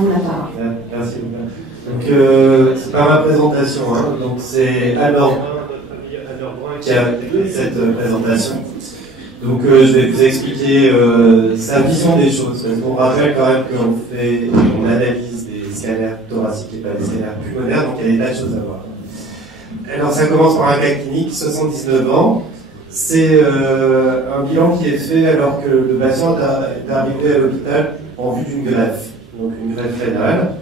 vous la parole. Merci beaucoup. Donc, c'est pas ma présentation, hein. Donc c'est Alors Brun qui a fait cette présentation. Donc je vais vous expliquer sa vision des choses. Parce qu'on rappelle quand même qu'on analyse des scanners thoraciques et pas des scanners pulmonaires, donc il y a des tas de choses à voir. Alors ça commence par un cas clinique, 79 ans. C'est un bilan qui est fait alors que le patient est arrivé à l'hôpital en vue d'une greffe, donc une greffe rénale.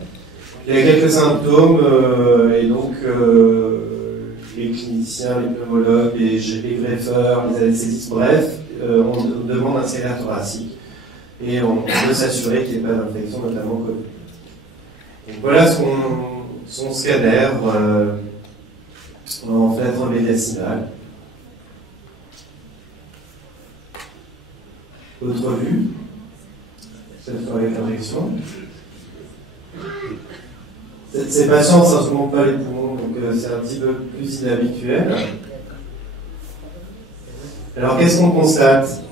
Il y a quelques symptômes et donc les cliniciens, les pneumologues, les greffeurs, les anesthésistes, bref, on demande un scanner thoracique et on veut s'assurer qu'il n'y ait pas d'infection, notamment Covid. Donc voilà son scanner en fenêtre médiastinale. Autre vue, cette fois avec injection. Ces patients, ça ne se montre pas les poumons, donc c'est un petit peu plus inhabituel. Alors qu'est-ce qu'on constate?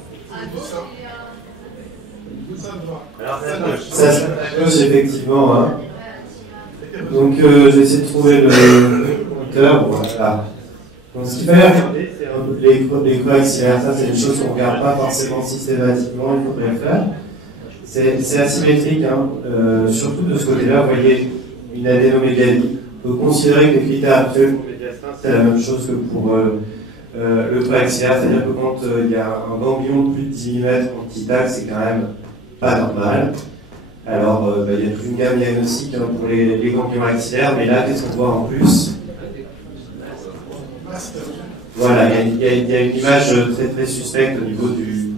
Alors ça à gauche, effectivement. Hein. Donc je vais essayer de trouver le moteur. Voilà. Donc ce qu'il fallait regarder, c'est les coaxillaires. Ça, c'est une chose qu'on ne regarde pas forcément systématiquement, il faudrait le faire. C'est asymétrique, hein. Surtout de ce côté-là, vous voyez une adénomégalie. On peut considérer que les critères actuels pour médiastin, c'est la même chose que pour le coaxillaire, c'est-à-dire que quand il y a un ganglion de plus de 10 mm en petit axe, c'est quand même pas normal. Alors, il y a toute une gamme diagnostique hein, pour les ganglions axillaires, mais là, qu'est-ce qu'on voit en plus? Voilà, il y a une image très très suspecte au niveau du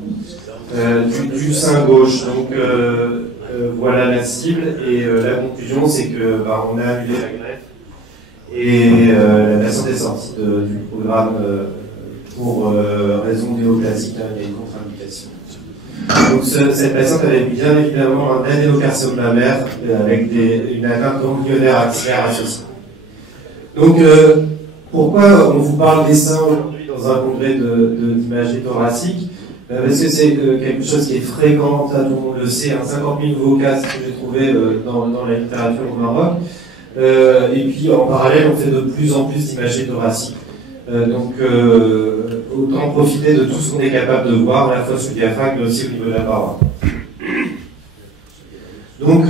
sein gauche. Donc voilà la cible et la conclusion c'est que on a annulé la greffe et la patiente est sortie du programme pour raison néoplasique, hein, il y a une contre-indication. Donc cette patiente avait bien évidemment un adénocarcinome mammaire avec une atteinte ganglionnaire axillaire associée. Donc pourquoi on vous parle des seins aujourd'hui dans un congrès d'imagerie thoracique? Parce que c'est quelque chose qui est fréquent, tout le monde le sait, hein, 50 000 nouveaux cas, c'est ce que j'ai trouvé dans la littérature au Maroc. Et puis en parallèle, on fait de plus en plus d'imagerie thoracique. Donc autant profiter de tout ce qu'on est capable de voir, à la fois sous le diaphragme, mais aussi au niveau de la paroi. Donc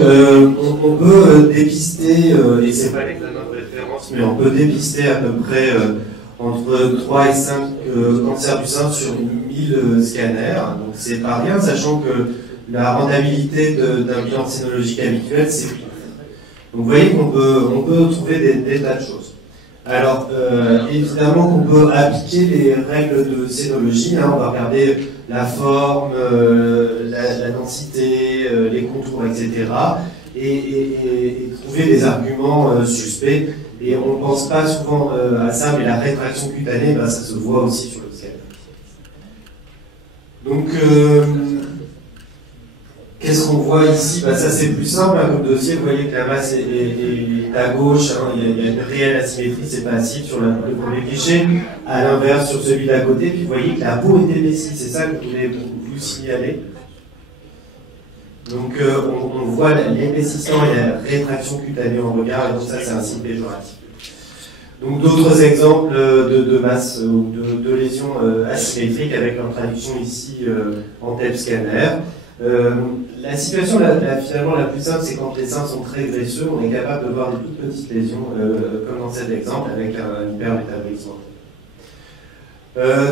on peut dépister, et c'est pas l'examen de référence, mais on peut dépister à peu près entre 3 et 5 cancers du sein sur 1000 scanners. Donc c'est pas rien, sachant que la rentabilité d'un bilan sénologique habituel, c'est 8. Donc vous voyez qu'on peut trouver des tas de choses. Alors évidemment qu'on peut appliquer les règles de sénologie, hein, on va regarder la forme, la densité, les contours, etc. Et trouver des arguments suspects. Et on ne pense pas souvent à ça, mais la rétraction cutanée, ça se voit aussi sur le scanner. Donc, qu'est-ce qu'on voit ici? Ça c'est plus simple hein, comme dossier, vous voyez que la masse est à gauche, hein, il y a une réelle asymétrie, c'est passif sur le premier cliché, à l'inverse sur celui d'à côté, puis vous voyez que la peau est épaissie, c'est ça que je voulais vous signaler. Donc on voit l'épaississement et la rétraction cutanée en regard, et donc ça c'est un signe péjoratif. Donc d'autres exemples de masse ou de lésions asymétriques avec leur traduction ici en TEP scanner. La situation finalement la plus simple, c'est quand les seins sont très graisseux, on est capable de voir des toutes petites lésions, comme dans cet exemple, avec un hypermétabolisme.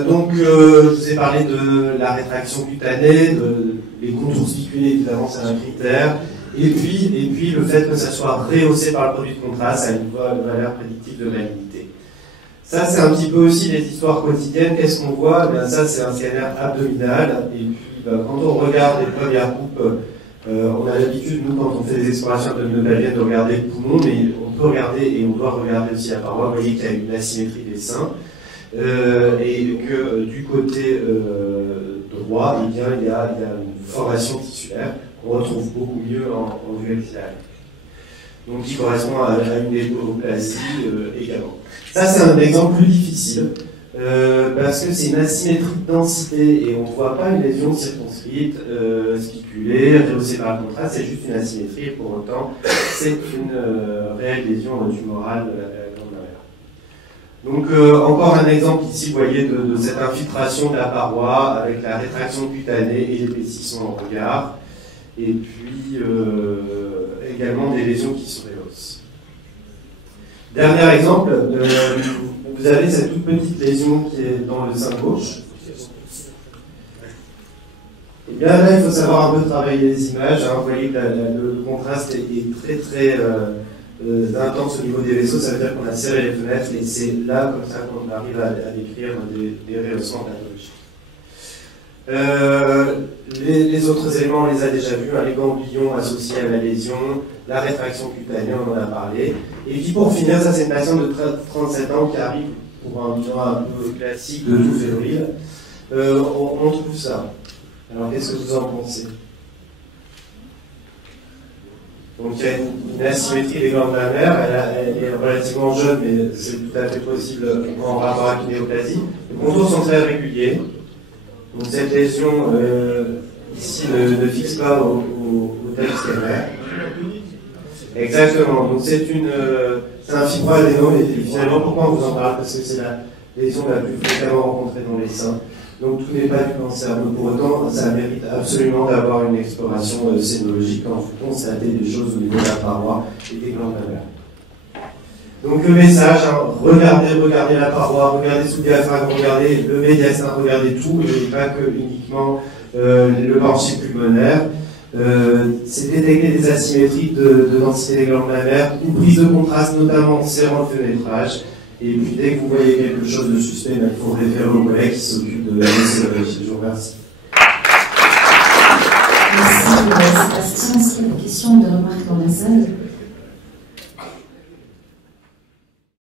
Donc, je vous ai parlé de la rétraction cutanée, les contours spiculés, évidemment, c'est un critère, et puis le fait que ça soit rehaussé par le produit de contraste, ça a une valeur prédictive de malignité. Ça, c'est un petit peu aussi les histoires quotidiennes. Qu'est-ce qu'on voit? Ça, c'est un scanner abdominal, et puis quand on regarde les premières coupes, on a l'habitude, nous, quand on fait des explorations abdominales, de regarder le poumon, mais on peut regarder, et on doit regarder aussi la paroi. Vous voyez qu'il y a une asymétrie des seins. Et que du côté droit, il y a une formation tissulaire qu'on retrouve beaucoup mieux en vue axillaire. Donc qui correspond à une hémoplasie également. Ça c'est un exemple plus difficile. parce que c'est une asymétrie de densité et on ne voit pas une lésion circonscrite, spiculée, rehaussée par le contraste, c'est juste une asymétrie et pour autant c'est une réelle lésion tumorale de la glande mammaire. Donc encore un exemple ici, vous voyez, de cette infiltration de la paroi avec la rétraction cutanée et l'épaississement en regard, et puis également des lésions qui se rehaussent. Dernier exemple, vous avez cette toute petite lésion qui est dans le sein gauche. Et bien là, il faut savoir un peu travailler les images. Hein. Vous voyez que le contraste est très très intense au niveau des vaisseaux. Ça veut dire qu'on a serré les fenêtres et c'est là, comme ça, qu'on arrive à décrire des rehaussements pathologiques. Les autres éléments, on les a déjà vus, hein, les ganglions associés à la lésion, la rétraction cutanée, on en a parlé. Et puis pour finir, ça c'est une patiente de 37 ans qui arrive pour un bilan un peu classique de tout fébrile. On trouve ça. Alors qu'est-ce que vous en pensez? Donc il y a une asymétrie des glandes mammaires, elle est relativement jeune, mais c'est tout à fait possible en rapport à la kinéoplasie. Les contours sont très réguliers. Donc cette lésion ici ne fixe pas au tel scanner. Exactement. Donc c'est un fibroadénome et finalement pourquoi on vous en parle? Parce que c'est la lésion la plus fréquemment rencontrée dans les seins. Donc tout n'est pas du cancer. Donc pour autant, ça mérite absolument d'avoir une exploration scénologique quand vous constatez des choses au niveau de la paroi et des glandes mammaires. Donc le message, hein, regardez la paroi, regardez sous le diaphragme, regardez le médiastin, regardez tout, et pas que uniquement le bronchite pulmonaire. C'est détecter des asymétries de densité des glandes mammaires, une prise de contraste, notamment en serrant le fenêtrage. Et puis dès que vous voyez quelque chose de suspect, il faut référer aux collègues qui s'occupent de la sécurité. Je vous remercie. Merci Sébastien. Est-ce qu'il y a des questions ou des remarques dans la salle?